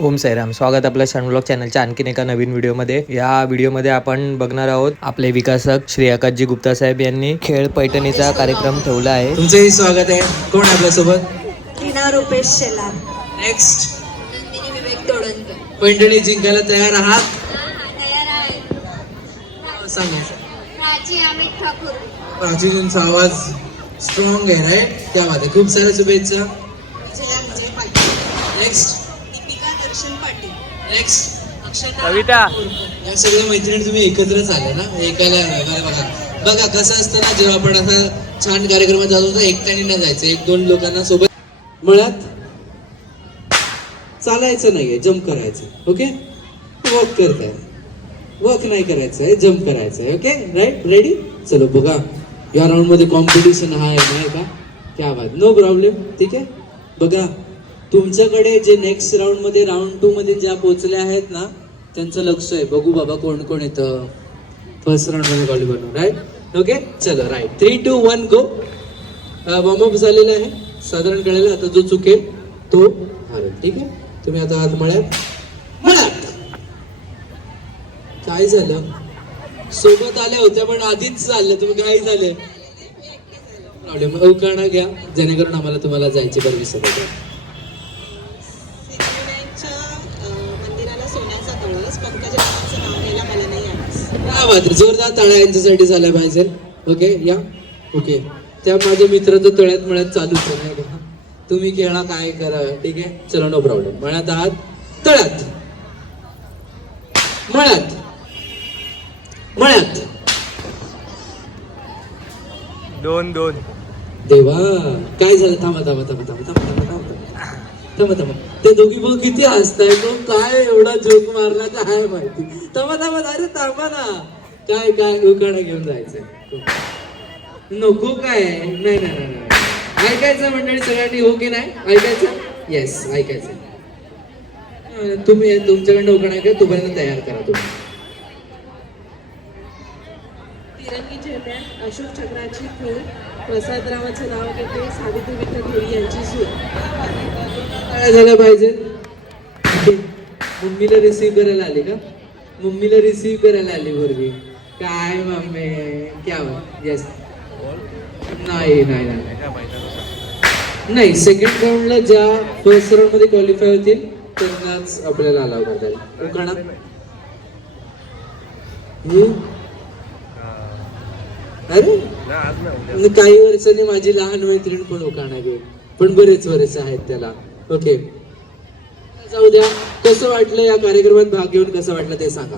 ओम साईराम, स्वागत आपल्या शनब्लॉग चॅनलच्या आणखीन एका नवीन व्हिडिओमध्ये. या व्हिडिओमध्ये आपण बघणार आहोत आपले विकासक श्री आकाशजी गुप्ता साहेब यांनी खेळ पैठणीचा कार्यक्रम ठेवला आहे. तुमचंही स्वागत आहे. कोण आहे आपल्यासोबत? टीना रुपेश शेलार. नेक्स्ट नंदिनी विवेक तोडणकर. पैठणी जिंकायला तयार आहात? तयार आहे. सांगा. प्राची अमित ठाकूर. प्राचीजींचा आवाज स्ट्रॉंग आहे, राईट? क्या बात आहे. खूप साऱ्या शुभेच्छा. नेक्स्ट दीपिका दर्शन पाटील. नेक्स्ट कविता. या सगळ्या मैत्रिणी तुम्ही एकत्रच आले ना एकाला. बघा बघा कसं असतं ना, जेव्हा आपण असा छान कार्यक्रमात जातो तर एकट्याने न जायचं, एक दोन लोकांना सोबत. मुळात चालायचं नाहीये, जम्प करायचं. ओके, वॉक करताय, वॉक नाही करायचं आहे, जम्प करायचं आहे. Okay, right, ready? चलो बघा, या राऊंड मध्ये कॉम्पिटिशन आहे नाही का? क्या बात, नो प्रॉब्लेम. ठीक आहे. बघा तुमच्याकडे जे नेक्स्ट राऊंड मध्ये, राऊंड 2 मध्ये ज्या पोहोचल्या आहेत ना, त्यांचं लक्ष आहे. बघू बाबा कोण कोण येतं फर्स्ट राऊंड मध्ये क्वालिफाय, राईट? ओके, चलो, राईट. 3, 2, 1 गो. वॉर्मअप झालेलं आहे, साधारण कळेल. आता जो चुकेल तो हारेल. ठीक आहे. तुम्ही आता आत मळ्यात. काय झालं? सोबत आल्या होत्या पण आधीच चाललं, तुम्ही काय झाले? प्रॉब्लेम. उखाणा घ्या जेणेकरून आम्हाला तुम्हाला जायची परमिशन होते. मंदिराला सोन्याचा कळस. पंकजा नावाचं नाव घ्यायला मला नाही आलं. काय बात, जोरदार टाळ्या यांच्यासाठी झाल्या पाहिजे. ओके, या. ओके, त्या माझ्या मित्र तर तळ्यात मळ्यात चालूच आहे नाही का? तुम्ही खेळा, काय करा. ठीक आहे, चलो, नो प्रॉब्लेम. मळ्यात आहात, तळ्यात, मळ्यात, मळ्यात. 2-2. देवा, काय झालं? थांबा थांबा थांबा थांबा थांबा थांबा थांबा थांबा थांबा. ते दोघी भाऊ किती हसताय, तो काय एवढा जोक मारला काय माहिती. थांबा थांबा, अरे थांबा ना. काय काय उखाणा घेऊन जायचंय? नको काय? नाही नाही नाही, ऐकायचं मंडळी सगळ्यांनी, हो की नाही? ऐकायचं? येस, ऐकायचं. तुम्ही तुमच्याकडनं उखाणा घ्या, तोपर्यंत तयार करा तुम्ही. तिरंगी झेंड्यात अशोक चक्राची खूर. प्रसादरावाचं नाव घेते. सावित्री विठ्ठल घोडी यांची सूर. काय झालं पाहिजे? मम्मीला रिसीव्ह करायला आली का? मम्मीला रिसीव्ह करायला आली पोरगी. काय मम्मी, क्या येस. नाही नाही नाही, सेकंड राऊंडला ज्या फर्स्ट राऊंड मध्ये क्वालिफाय होतील त्यांनाच आपल्याला अलाव करता. उखाणा. अरे काही वर्षांनी माझी लहान मैत्रीण पण उखाणा घेईल, पण बरेच वर्ष आहेत त्याला. ओके, जाऊ द्या. कसं वाटलं या कार्यक्रमात भाग घेऊन? कसं वाटलं ते सांगा.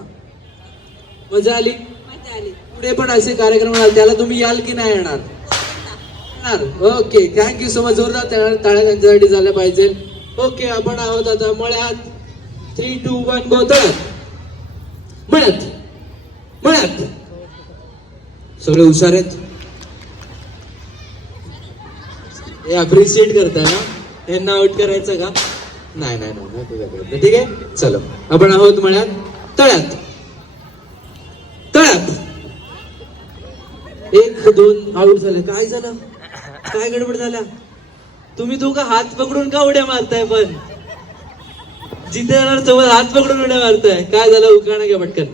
मजा आली? मजा आली. पुढे पण असे कार्यक्रम आले त्याला तुम्ही याल की नाही येणार? Okay, thank you so much. जोरदार टाळ्या त्यांच्यासाठी झाल्या पाहिजे. ओके, आपण आहोत आता मळ्यात. 3, 2, 1 गो. तळ्यात, मळ्यात, मळ्यात. सगळे हुशार आहेत. हे अप्रिशिएट करताय ना? यांना आउट करायचं का? नाही नाही नाही, ठीक आहे. चलो, आपण आहोत मळ्यात, तळ्यात, तळ्यात. 1, 2 आउट झाले. काय झालं? काय गडबड झाल्या? तुम्ही दोघं हात पकडून का उड्या मारताय? पण जिथे येणार सोबत हात पकडून उड्या मारताय. काय झालं? उखाणा घ्या पटकन.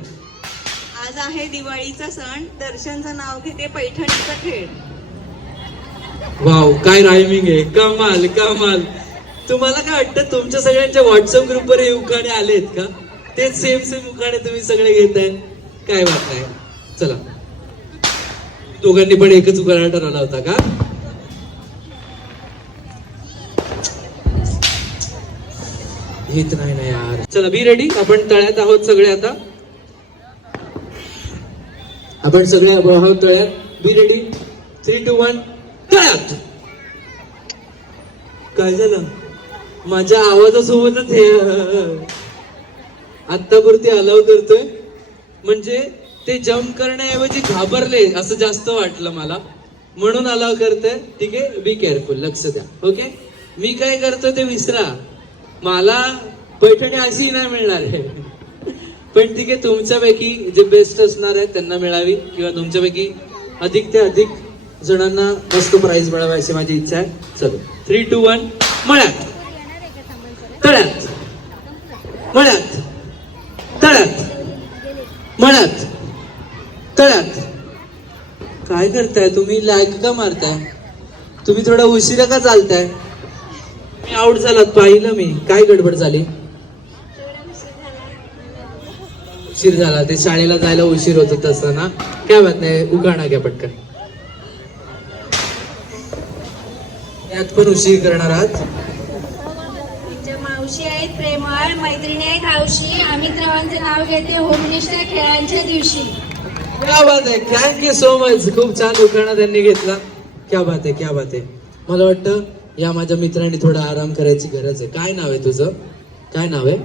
आज आहे दिवाळीचा सण. दर्शनचं नाव घेते. पैठणीचा खेळ. वाव, काय रायमिंग आहे. कमाल कमाल. तुम्हाला काय वाटतं तुमच्या सगळ्यांच्या व्हॉट्सअप ग्रुपवर हे उखाणे आलेत का? ते सेम सेम उखाणे तुम्ही सगळे घेताय? काय बात नाही. चला, दोघांनी पण एकच उखाणा ठरवला होता का? येत नाही ना यार. चला, बी रेडी. आपण तळ्यात आहोत सगळे आता. आपण सगळे आहोत तळ्यात. Be ready. 3, 2, 1 तळ्यात. काय झालं? माझ्या आवाजासोबतच हे आत्तापुरती अलाव करतोय. म्हणजे ते जम्प करण्याऐवजी घाबरले असं जास्त वाटलं मला, म्हणून अलाव करतोय. ठीक आहे, बी केअरफुल, लक्ष द्या. ओके, मी काय करतोय ते विसरा. मला पैठणी अशी नाही मिळणार आहे. पण ठीक आहे, तुमच्यापैकी जे बेस्ट असणार आहेत त्यांना मिळावी, किंवा तुमच्यापैकी अधिक ते अधिक जणांना मस्त प्राइज मिळावी अशी माझी इच्छा आहे. चलो, 3, 2, 1 मळ्यात, तळ्यात, मळ्यात तळ्यात मळ्यात तळ्यात. काय करताय तुम्ही? लॅग का मारताय तुम्ही? थोडा उशिरा का चालताय? मी आउट झालात पाहिलं मी. काय गडबड झाली? उशीर झाला. ते शाळेला जायला उशीर होतो तसं ना. काय बात नाही. उखाणा घ्या पटकन. यात पण उशीर करणार आहात. आमच्या मावशी आहेत प्रेमळ, मैत्रिणी आहेत हौशी. आम्ही सर्वांचं नाव घेते होमनिष्ठ खेळांच्या दिवशी. क्या बात आहे. Thank you so much. खूप छान उखाणा त्यांनी घेतला. क्या बात आहे, क्या बात आहे. मला वाटतं या माझ्या मित्रांनी थोडा आराम करायची गरज आहे. काय नाव आहे तुझं? काय नाव आहे?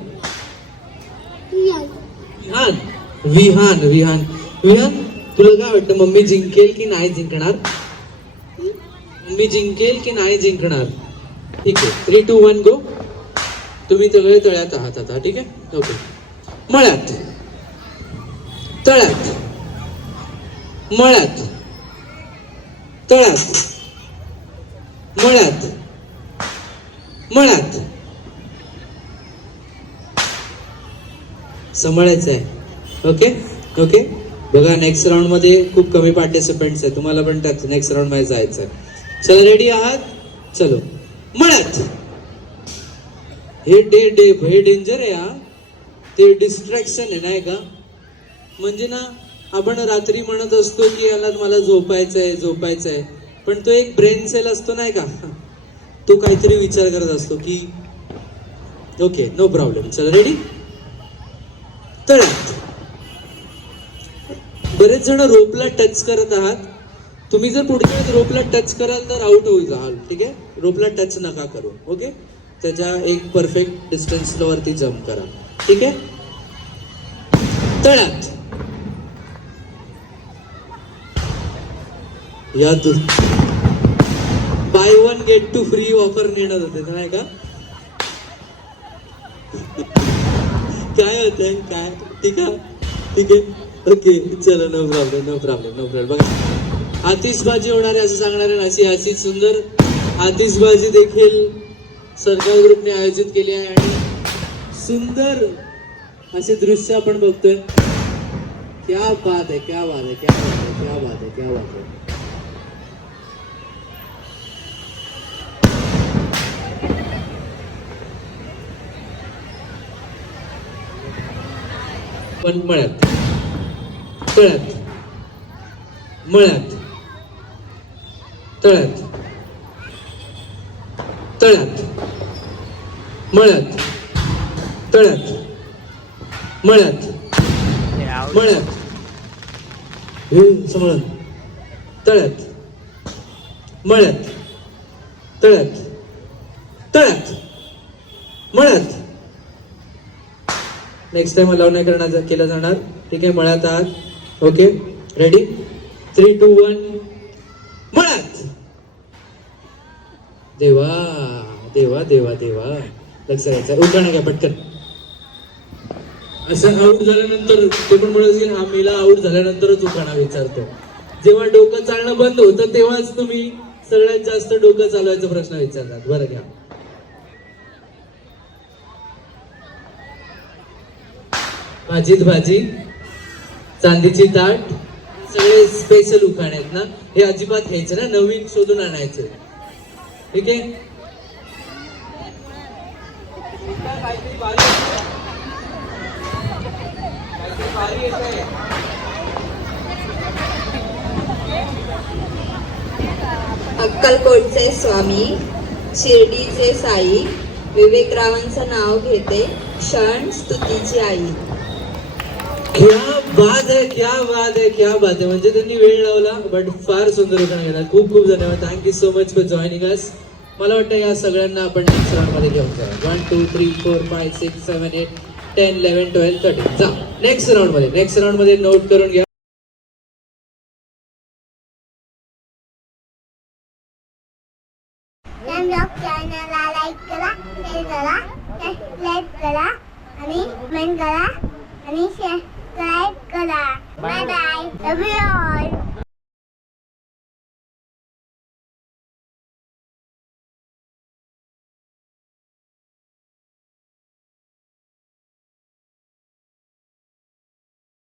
विहान. विहान विहान विहान तुला काय वाटतं मम्मी जिंकेल की नाही जिंकणार? मम्मी जिंकेल की नाही जिंकणार? ठीक आहे. 3, 2, 1 गो. तुम्ही सगळे तळ्यात आहात आता. ठीक आहे. ओके. मळ्यात तळ्यात मळ्यात तळ्यात मळ्यात मळ्यात. समळायचं आहे. Okay okay. बघा नेक्स्ट राऊंड मध्ये खूप कमी पार्टिसिपेंट्स आहे. तुम्हाला पण नेक्स्ट राऊंड मध्ये जायचं आहे. चला रेडी आहात? चलो. मळ्यात. हे डेंजर आहे हा. ते डिस्ट्रॅक्शन आहे नाही का? म्हणजे ना आपण रात्री म्हणत असतो की याला मला झोपायचंय झोपायचंय, पण तो एक ब्रेन सेल असतो नाही का, तो काहीतरी विचार करत असतो की ओके नो प्रॉब्लेम. चला रेडी? तळ्यात. बरेच जण रोपला टच करत आहात. तुम्ही जर पुढच्या वेळेस रोपला टच कराल तर आउट होईल जाल. ठीक आहे. रोपला टच नका करू. ओके. त्याच्या एक परफेक्ट डिस्टन्स वरती जम्प करा. ठीक आहे. तळ्यात. या बाय 1 गेट 2 फ्री ऑफर नेण्यात होते नाही का? काय होतंय काय? ठीक आहे. ठीक आहे. ओके. चलो no problem no problem no problem. बघा आतिषबाजी होणार आहे असं सांगणारे अशी अशी सुंदर आतिषबाजी देखील सरकार ग्रुपने आयोजित केली आहे आणि सुंदर असे दृश्य आपण बघतोय. क्या बात है, क्या बात है, क्या बात है, क्या बात है, क्या बात है. पण मळ्यात तळ्यात मळ्यात तळ्यात तळ्यात मळ्यात तळ्यात मळ्यात मळ्यात समळ तळ्यात मळ्यात तळ्यात तळ्यात मळ्यात. नेक्स्ट टाइम अलाउ नाही करणार केलं जाणार. ठीक आहे. मळ्यात आहात. Okay ready? 3, 2, 1 मळ्यात. देवा देवा देवा देवा. लक्ष द्यायचं. उखाणा घ्या पटकन. असं आऊट झाल्यानंतर ते पण म्हणून आम्हीला आऊट झाल्यानंतरच उखाणा विचारतो. जेव्हा डोकं चालणं बंद होतं तेव्हाच तुम्ही सगळ्यात जास्त डोकं चालवायचा प्रश्न विचारतात. बरं घ्या. भाजीत भाजी, चांदीची ताट, सगळे स्पेशल उखाणे आहेत ना. हे अजिबात घ्यायचं ना, नवीन शोधून आणायचं. ठीक आहे. अक्कलकोटचे स्वामी, शिर्डीचे साई, विवेकरावांचं नाव घेते क्षण स्तुतीची आई. क्या बात है, क्या बात है, क्या बात है. म्हणजे त्यांनी वेळ लावला बट फार सुंदर उखाणा गेला. खूप खूप धन्यवाद. Thank you so much for joining us. मला वाटतं या सगळ्यांना आपण नेक्स्ट राऊंड मध्ये घेऊन जाऊ. 1, 2, 3, 4, 5, 6, 7, 8, 10, 11, 12, 13 जा नेक्स्ट राऊंड मध्ये नोट करून घ्या. चॅनलला लाईक करा, शेअर करा, सबस्क्राईब करा आणि कमेंट करा आणि सबस्क्राईब करा. Bye bye. Love you all.